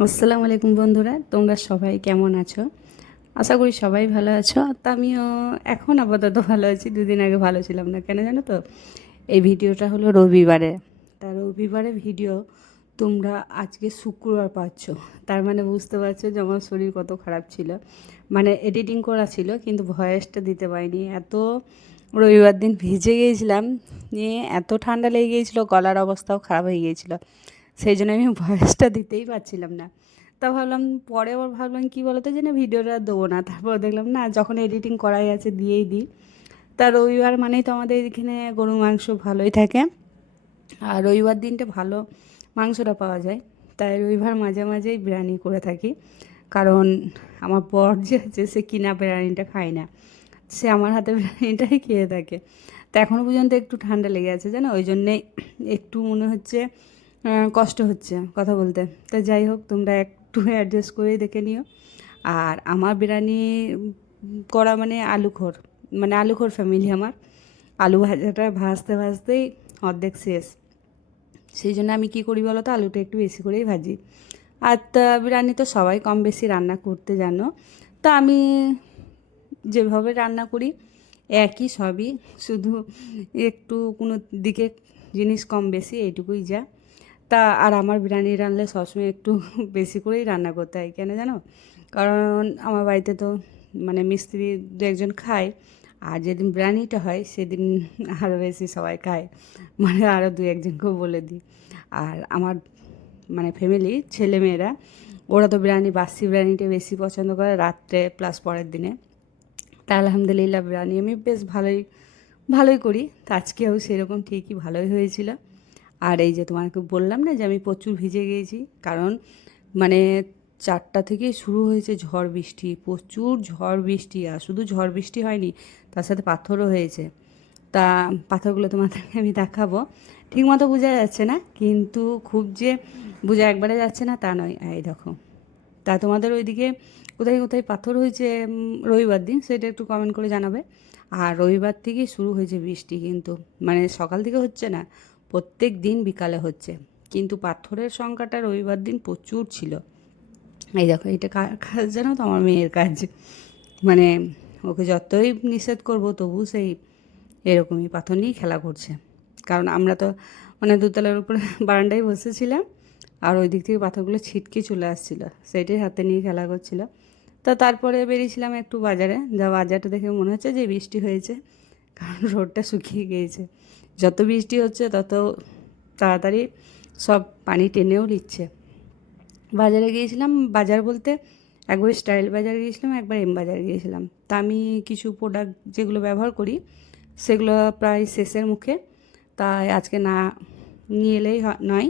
আসসালামু আলাইকুম বন্ধুরা, তোমরা সবাই কেমন আছো? আশা করি সবাই ভালো আছো। তা আমিও এখন আপাতত ভালো আছি। দুদিন আগে ভালো ছিলাম না, কেন জানো তো? এই ভিডিওটা হলো রবিবারে। তা রবিবারে ভিডিও তোমরা আজকে শুক্রবার পাচ্ছ, তার মানে বুঝতে পারছো যে আমার শরীর কত খারাপ ছিল। মানে এডিটিং করা ছিল কিন্তু ভয়েসটা দিতে পারিনি। এত রবিবার দিন ভিজে গিয়েছিলাম, নিয়ে এত ঠান্ডা লেগে গিয়েছিলো, গলার অবস্থাও খারাপ হয়ে গিয়েছিলো। সেই জন্য আমি ভয়েসটা দিতেই পারছিলাম না। তা ভাবলাম, পরে আবার ভাবলাম কী বলতো, যে না ভিডিওটা দেবো না। তারপর দেখলাম না, যখন এডিটিং করাই আছে দিয়েই দিই। তা রবিবার মানেই তো আমাদের এখানে গরু মাংস ভালোই থাকে, আর রবিবার দিনটা ভালো মাংসটা পাওয়া যায়। তাই রবিবার মাঝে মাঝেই বিরিয়ানি করে থাকি। কারণ আমার বর যে আছে, সে কিনা বিরিয়ানিটা খায় না, সে আমার হাতে বিরিয়ানিটাই খেয়ে থাকে। তো এখনও পর্যন্ত একটু ঠান্ডা লেগে আছে জানো, ওই জন্যেই একটু মনে হচ্ছে কষ্ট হচ্ছে কথা বলতে। তো যাই হোক, তোমরা একটু অ্যাডজাস্ট করেই দেখে নিও। আর আমার বিরিয়ানি করা মানে আলুখোর, মানে আলুখোর ফ্যামিলি আমার। আলু ভাজাটা ভাজতে ভাজতেই অর্ধেক শেষ। সেই জন্য আমি কী করি বলো তো, আলুটা একটু বেশি করেই ভাজি। আর তা বিরিয়ানি তো সবাই কম বেশি রান্না করতে জানো। তা আমি যেভাবে রান্না করি একই সবই, শুধু একটু কোনো দিকে জিনিস কম বেশি, এইটুকুই যা। তা আর আমার বিরিয়ানি রান্নলে সবসময় একটু বেশি করেই রান্না করতে হয়, কেন জানো? কারণ আমার বাড়িতে তো মানে মিস্ত্রি দু একজন খায়, আর যেদিন বিরিয়ানিটা হয় সেদিন আরও বেশি সবাই খায়, মানে আরও দু একজনকেও বলে দিই। আর আমার মানে ফ্যামিলি ছেলেমেয়েরা, ওরা তো বিরিয়ানি, বাসি বিরিয়ানিটা বেশি পছন্দ করে রাত্রে প্লাস পরের দিনে। তা আলহামদুলিল্লাহ বিরিয়ানি আমি বেশ ভালোই ভালোই করি। তো আজকেও সেরকম ঠিকই ভালোই হয়েছিল। আর এই যে তোমাকে বললাম না যে আমি প্রচুর ভিজে গিয়েছি, কারণ মানে 4টা থেকেই শুরু হয়েছে ঝড় বৃষ্টি, প্রচুর ঝড় বৃষ্টি। আর শুধু ঝড় বৃষ্টি হয়নি, তার সাথে পাথরও হয়েছে। তা পাথরগুলো তোমাদেরকে আমি দেখাবো। ঠিকমতো বোঝা যাচ্ছে না, কিন্তু খুব যে বোঝা একবারে যাচ্ছে না তা নয়। এই দেখো। তা তোমাদের ওইদিকে কোথায় কোথায় পাথর হয়েছে রবিবার দিন, সেটা একটু কমেন্ট করে জানাবে। আর রবিবার থেকেই শুরু হয়েছে বৃষ্টি, কিন্তু মানে সকাল থেকে হচ্ছে না, প্রত্যেক দিন বিকালে হচ্ছে। কিন্তু পাথরের সংখ্যাটা রবিবার দিন প্রচুর ছিল। এই দেখো, এটা কার কাজ জানো তো? আমার মেয়ের কাজ। মানে ওকে যতই নিষেধ করবো তবু সেই এরকমই পাথর নিয়েই খেলা করছে। কারণ আমরা তো মানে দোতলার উপরে বারান্দায় বসেছিলাম, আর ওই দিক থেকে পাথরগুলো ছিটকে চলে আসছিলো, সেইটাই হাতে নিয়ে খেলা করছিল। তা তারপরে বেরিয়েছিলাম একটু বাজারে, যা বাজারটা দেখে মনে হচ্ছে যে বৃষ্টি হয়েছে, কারণ রোডটা শুকিয়ে গিয়েছে। যত বৃষ্টি হচ্ছে তত তাড়াতাড়ি সব পানি টেনেও নিচ্ছে। বাজারে গিয়েছিলাম, বাজার বলতে একবার স্টাইল বাজার গিয়েছিলাম, একবার এম বাজার গিয়েছিলাম। তা আমি কিছু প্রোডাক্ট যেগুলো ব্যবহার করি সেগুলো প্রায় শেষের মুখে, তাই আজকে না নিয়ে এলেই নয়,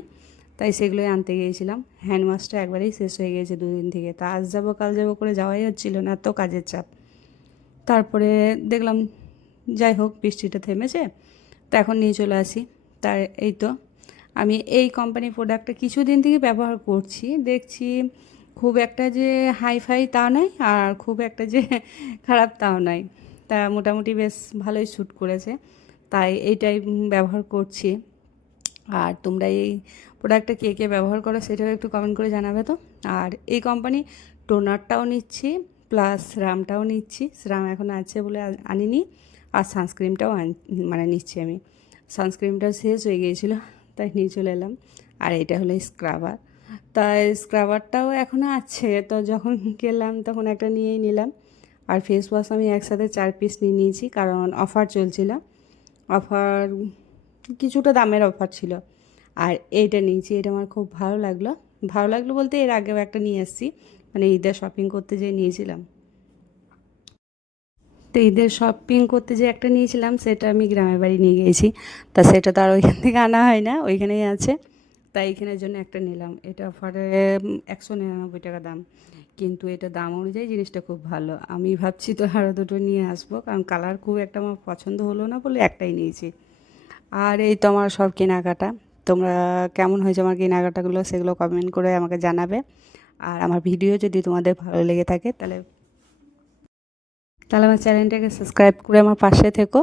তাই সেগুলোই আনতে গিয়েছিলাম। হ্যান্ড ওয়াশটা একবারেই শেষ হয়ে গিয়েছে দুদিন থেকে। তা আজ যাবো কাল যাবো করে যাওয়াই হচ্ছিল না, এত কাজের চাপ। তারপরে দেখলাম যাই হোক বৃষ্টিটা থেমেছে, তো এখন নিয়ে চলে আসি। তার এই তো আমি এই কোম্পানির প্রোডাক্টটা কিছুদিন থেকে ব্যবহার করছি, দেখছি খুব একটা যে হাইফাই তা নয়, আর খুব একটা যে খারাপ তাও নয়। তা মোটামুটি বেশ ভালোই শ্যুট করেছে, তাই এইটাই ব্যবহার করছি। আর তোমরা এই প্রোডাক্টটা কে কে ব্যবহার করো সেটাও একটু কমেন্ট করে জানাবে তো। আর এই কোম্পানি টোনারটাও নিচ্ছি, প্লাস সিরামটাও নিচ্ছি। সিরাম এখন আছে বলে আনিনি। আর সানস্ক্রিনটাও মানে নিচ্ছি আমি। সানস্ক্রিনটা শেষ হয়ে গিয়েছিলো, তাই নিয়ে চলে এলাম। আর এটা হলো স্ক্রাবার। তাই স্ক্রাবারটাও এখনও আছে, তো যখন গেলাম তখন একটা নিয়েই নিলাম। আর ফেস ওয়াশ আমি একসাথে 4 পিস নিয়ে নিয়েছি, কারণ অফার চলছিল। অফার কিছুটা দামের অফার ছিল। আর এইটা নিয়েছি, এটা আমার খুব ভালো লাগলো। ভালো লাগলো বলতে এর আগেও একটা নিয়ে এসেছি, মানে ঈদের শপিং করতে যেয়ে নিয়েছিলাম। তো ঈদের শপিং করতে যে একটা নিয়েছিলাম সেটা আমি গ্রামের বাড়ি নিয়ে গিয়েছি। তা সেটা তো আর ওইখান থেকে আনা হয় না, ওইখানেই আছে। তাই এখানের জন্য একটা নিলাম। এটা অফারে 199 টাকা দাম, কিন্তু এটা দাম অনুযায়ী জিনিসটা খুব ভালো। আমি ভাবছি তো আরও দুটো নিয়ে আসবো, কারণ কালার খুব একটা আমার পছন্দ হলো না বলে একটাই নিয়েছি। আর এই তো আমার সব কেনাকাটা। তোমরা কেমন হয়েছে আমার কেনাকাটাগুলো সেগুলো কমেন্ট করে আমাকে জানাবে। আর আমার ভিডিও যদি তোমাদের ভালো লেগে থাকে তাহলে তাহলে আমার চ্যানেলটাকে সাবস্ক্রাইব করে আমার পাশে থেকো।